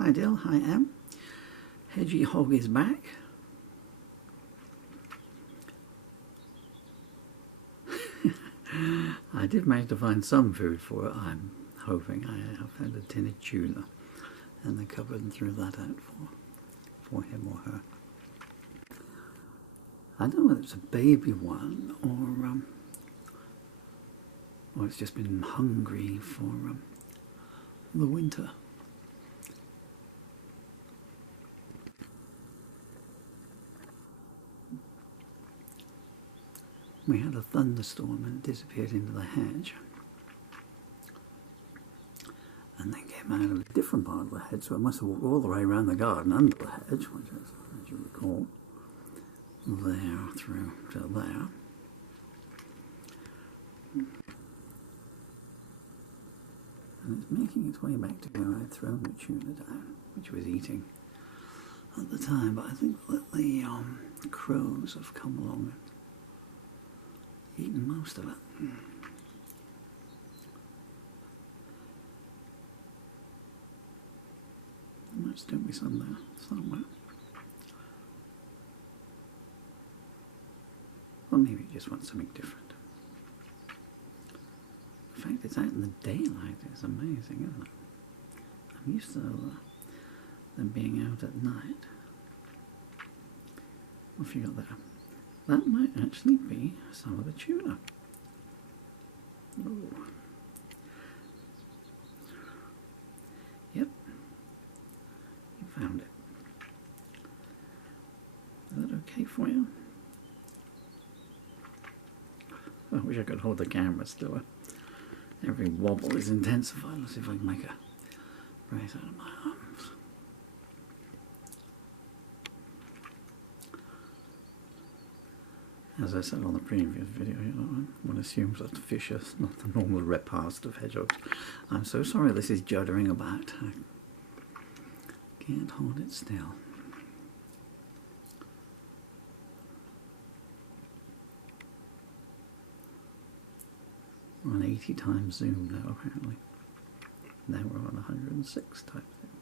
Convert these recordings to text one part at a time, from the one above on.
Hi Dil, hi Em. Hedgehog is back. I did manage to find some food for it, I'm hoping. I found a tin of tuna in the cupboard and threw that out for him or her. I don't know whether it's a baby one or it's just been hungry for the winter. We had a thunderstorm and it disappeared into the hedge. And then came out of a different part of the hedge, so it must have walked all the way around the garden under the hedge, which is, as you recall, there through to there. And it's making its way back to where I'd thrown the tuna down, which was eating at the time, but I think that the crows have come along and eaten most of it. There might still be some there somewhere. Or maybe it just wants something different. In fact, it's out in the daylight. It's amazing, isn't it? I'm used to them being out at night. What have you got there? That might actually be some of the tuna. Oh. Yep. You found it. Is that okay for you? I wish I could hold the camera still. Every wobble is intensified. Let's see if I can make a brace out of my arms. As I said on the previous video, one assumes that fish is not the normal repast of hedgehogs. I'm so sorry this is juddering about. I can't hold it still. We're on 80 times zoom now, apparently. Now we're on 106 times zoom.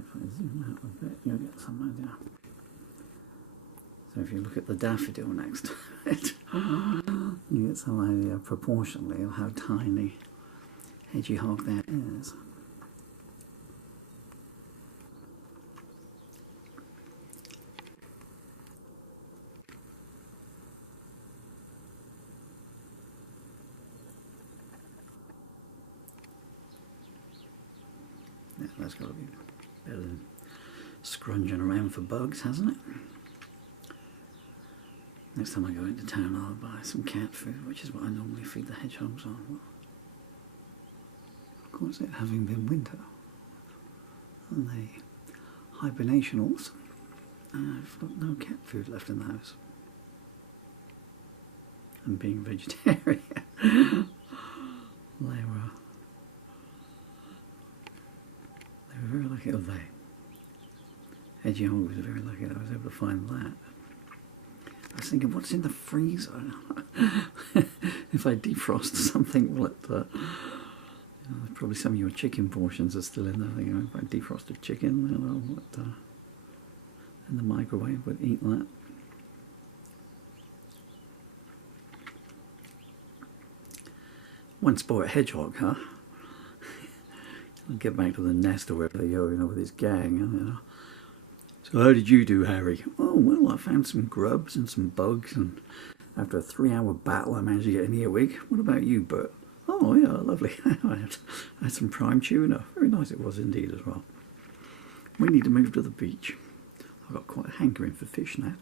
If I zoom out a bit, you'll get some idea. So if you look at the daffodil next to it, you get some idea proportionally of how tiny hedgehog that is. Yeah, that's got to be better than scrunging around for bugs, hasn't it? Next time I go into town, I'll buy some cat food, which is what I normally feed the hedgehogs on. Of course, it having been winter, and the hibernationals, I've got no cat food left in the house. And being vegetarian, they were very lucky. Oh, Hedgehog was very lucky that I was able to find that. I was thinking, what's in the freezer? If I defrost something, will it? Probably some of your chicken portions are still in there. Thinking, if I defrosted chicken, what in the microwave would eat that. One sport hedgehog, huh? I'll get back to the nest or wherever they go, with his gang. So how did you do, Harry? Oh, well, I found some grubs and some bugs, and after a 3-hour battle, I managed to get an earwig. What about you, Bert? Oh, yeah, lovely. I had some prime tuna. Very nice it was indeed as well. We need to move to the beach. I've got quite a hankering for fish now.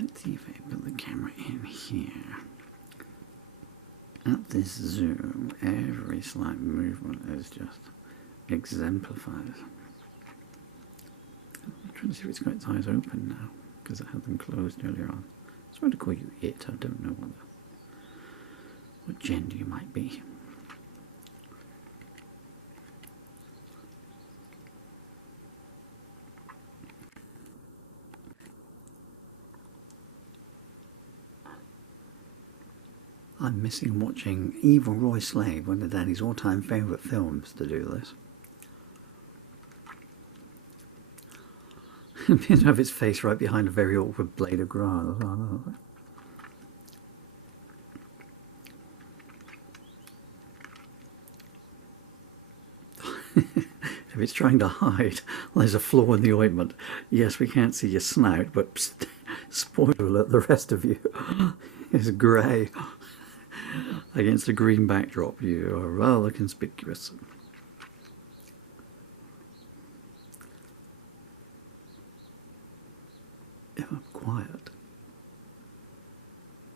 Let's see if I put the camera in here. At this zoom, every slight movement is just exemplified. I'm trying Let's see if it's got its eyes open now, because it had them closed earlier on. I tried to call you it, I don't know what gender you might be. I'm missing watching Evil Roy Slave, one of Daddy's all-time favourite films, to do this. You have its face right behind a very awkward blade of grass. If it's trying to hide, well, there's a flaw in the ointment. Yes, we can't see your snout, but psst, spoiler alert, the rest of you is grey. Against a green backdrop, you are rather conspicuous. If I'm quiet,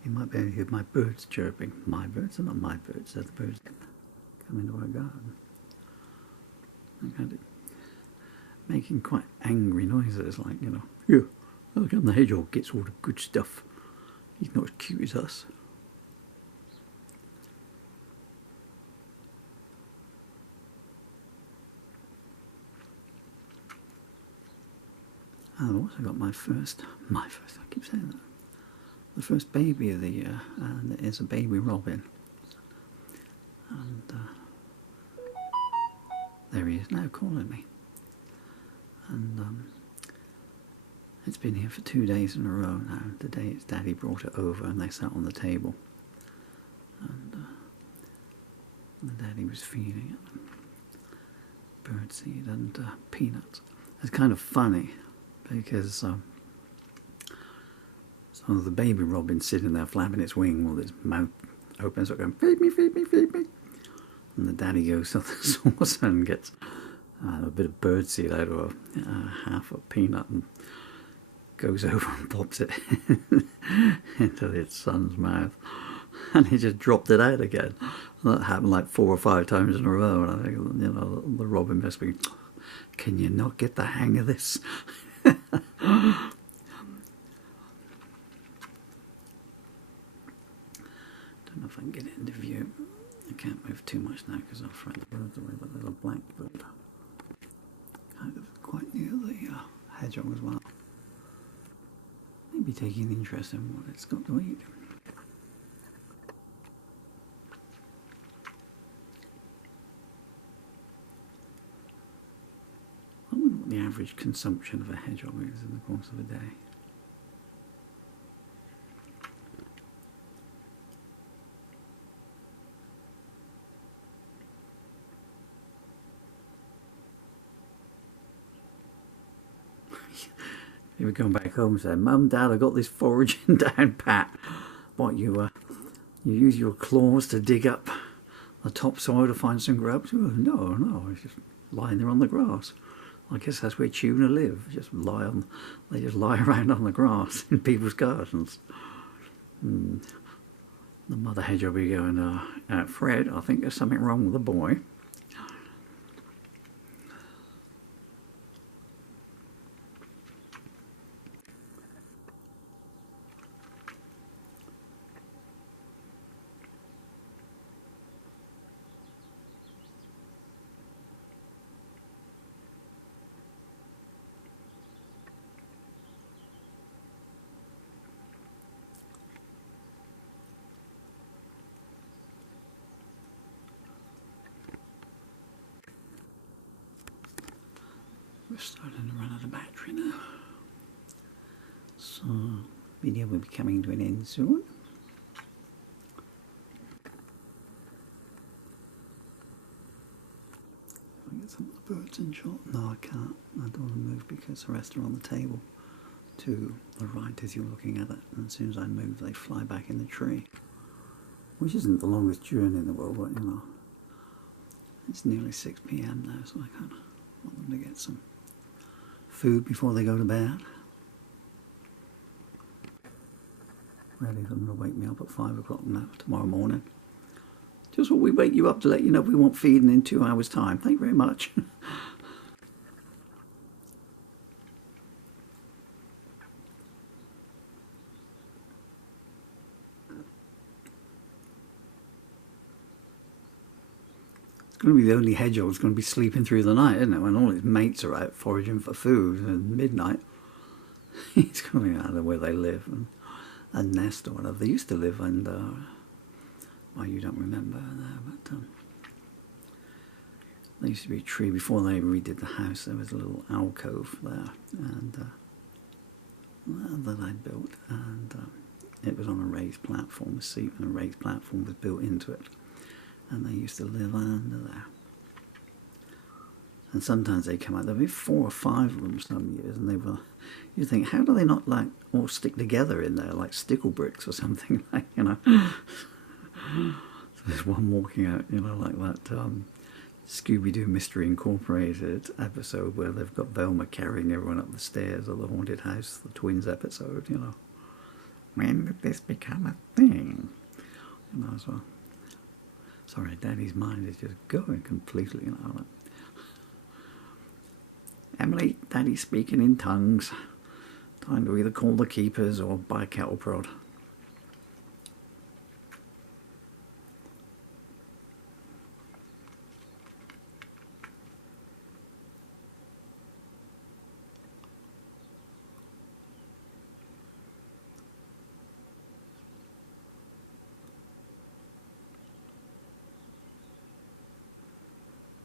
you might be able to hear my birds chirping. My birds are not my birds, they're the birds that come into our garden. I've had it making quite angry noises, like, you know, yeah, look, the hedgehog gets all the good stuff. He's not as cute as us. I've also got my first, I keep saying that, the first baby of the year, and it is a baby robin. And there he is now calling me. And it's been here for 2 days in a row now. Today its daddy brought it over and they sat on the table. And the daddy was feeding it birdseed and peanuts. It's kind of funny, because some of the baby robin's sitting there flapping its wing with its mouth open, sort of going, feed me, feed me, feed me. And the daddy goes to the saucer and gets a bit of birdseed out of half a peanut and goes over and pops it into its son's mouth. And he just dropped it out again. And that happened like 4 or 5 times in a row. And I think, you know, the robin must be, can you not get the hang of this? Don't know if I can get it into view. I can't move too much now because I'll frighten the birds away, but there's a black bird kind of quite near the hedgehog as well. Maybe taking an interest in what it's got to eat. I wonder what the average consumption of a hedgehog is in the course of a day. He would come back home and say, Mum, Dad, I got this foraging down pat. What, you use your claws to dig up the topsoil to find some grubs? Oh, no, it's just lying there on the grass. I guess that's where tuna live. They just lie around on the grass in people's gardens. And the mother hedgehog will be going, Fred, I think there's something wrong with the boy. We're starting to run out of battery now. So, video will be coming to an end soon. If I get some of the birds in shot. No, I can't. I don't want to move because the rest are on the table to the right as you're looking at it. And as soon as I move, they fly back in the tree. Which isn't the longest journey in the world, but you know. It's nearly 6 PM now, so I kind of want them to get some food before they go to bed. Ready for them to wake me up at 5 o'clock now tomorrow morning. Just what we wake you up to let you know if we want feeding in 2 hours' time. Thank you very much. It's going to be the only hedgehog that's going to be sleeping through the night, isn't it? When all his mates are out foraging for food at midnight. He's going to be out of where they live, and a nest or whatever. They used to live under, well, you don't remember there, but there used to be a tree. Before they redid the house, there was a little alcove there, and that I built, and it was on a raised platform. A seat and a raised platform was built into it, and they used to live under there. And sometimes they come out. There'd be 4 or 5 of them some years, and they were. You think, how do they not like all stick together in there like stickle bricks or something, like, you know? So there's one walking out, you know, like that Scooby-Doo Mystery Incorporated episode where they've got Velma carrying everyone up the stairs, or the haunted house, the twins episode, you know. When did this become a thing? You know, so sorry, Daddy's mind is just going completely, you know. Like, Emily, Daddy's speaking in tongues. Time to either call the keepers or buy a cattle prod.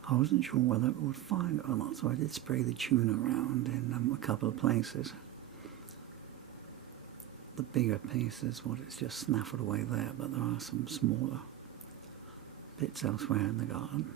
I wasn't sure whether it would find it or not, so I did spray the tuna around in a couple of places. The bigger pieces, well, it's just snaffled away there, but there are some smaller bits elsewhere in the garden.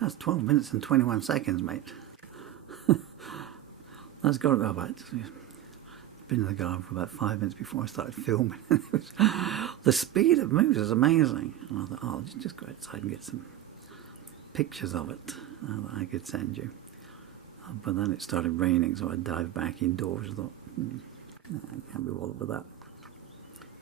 That's 12 minutes and 21 seconds, mate. That's got to go about. Been in the garden for about 5 minutes before I started filming. The speed it moves is amazing. And I thought, oh, I'll just go outside and get some pictures of it that I could send you. But then it started raining, so I dived back indoors and thought, I can't be bothered with that.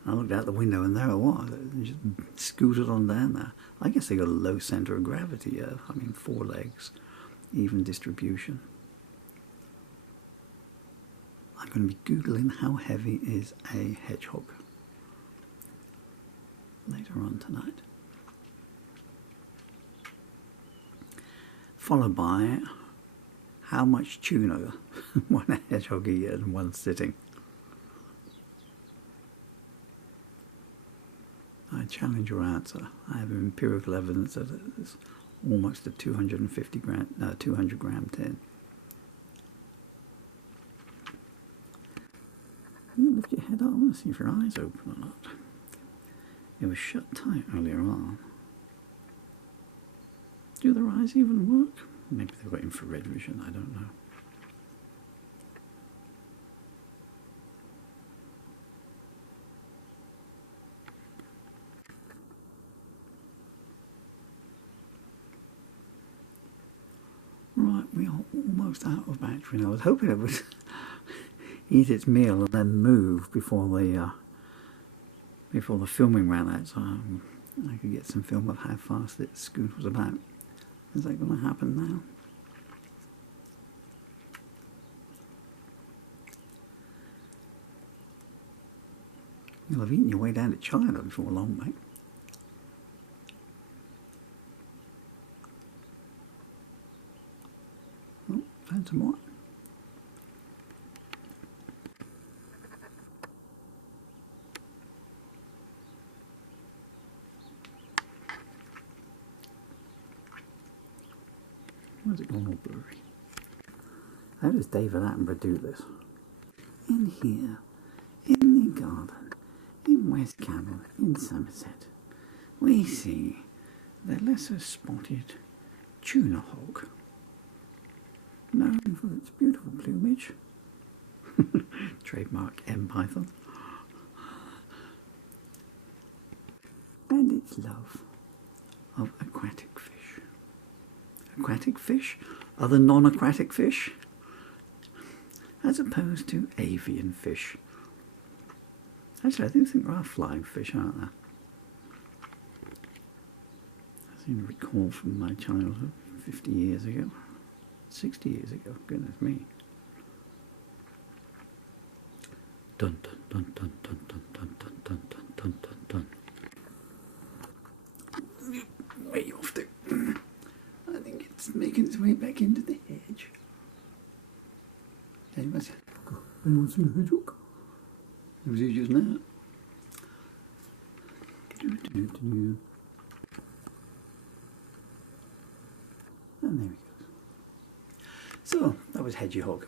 I looked out the window and there it was. It just scooted on down there. I guess they got a low centre of gravity. I mean, 4 legs, even distribution. I'm going to be Googling how heavy is a hedgehog later on tonight. Followed by how much tuna one hedgehog eat in one sitting. I challenge your answer. I have empirical evidence that it's almost a 200 gram tin. You lift your head up. I want to see if your eyes open or not. It was shut tight earlier on. Do their eyes even work? Maybe they've got infrared vision, I don't know. Right, we are almost out of battery now. I was hoping it would eat its meal and then move before the filming ran out, so I could get some film of how fast its scoot was about. Is that going to happen now? You'll have eaten your way down to China before long, mate. Oh, found some more. Why is it gone all blurry? How does David Attenborough do this? In here, in the garden, in West Cabot, in Somerset, we see the lesser spotted tuna hog, known for its beautiful plumage, trademark M. Python, and its love of aquatic fish. Aquatic fish? Other non-aquatic fish? as opposed to avian fish. Actually, I do think there are flying fish, aren't there? I seem to recall from my childhood, 50 years ago, 60 years ago, goodness me. Dun dun dun dun dun dun dun dun dun dun dun dun dun. Where are you off to? I think it's making its way back into the hedge. Anyone seen a hedgehog? It was here just now. And there he goes. So, that was Hedgehog.